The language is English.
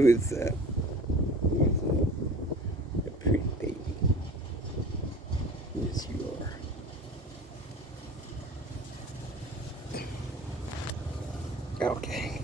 Who's up? Who's up? A pretty baby. Yes, you are. Okay.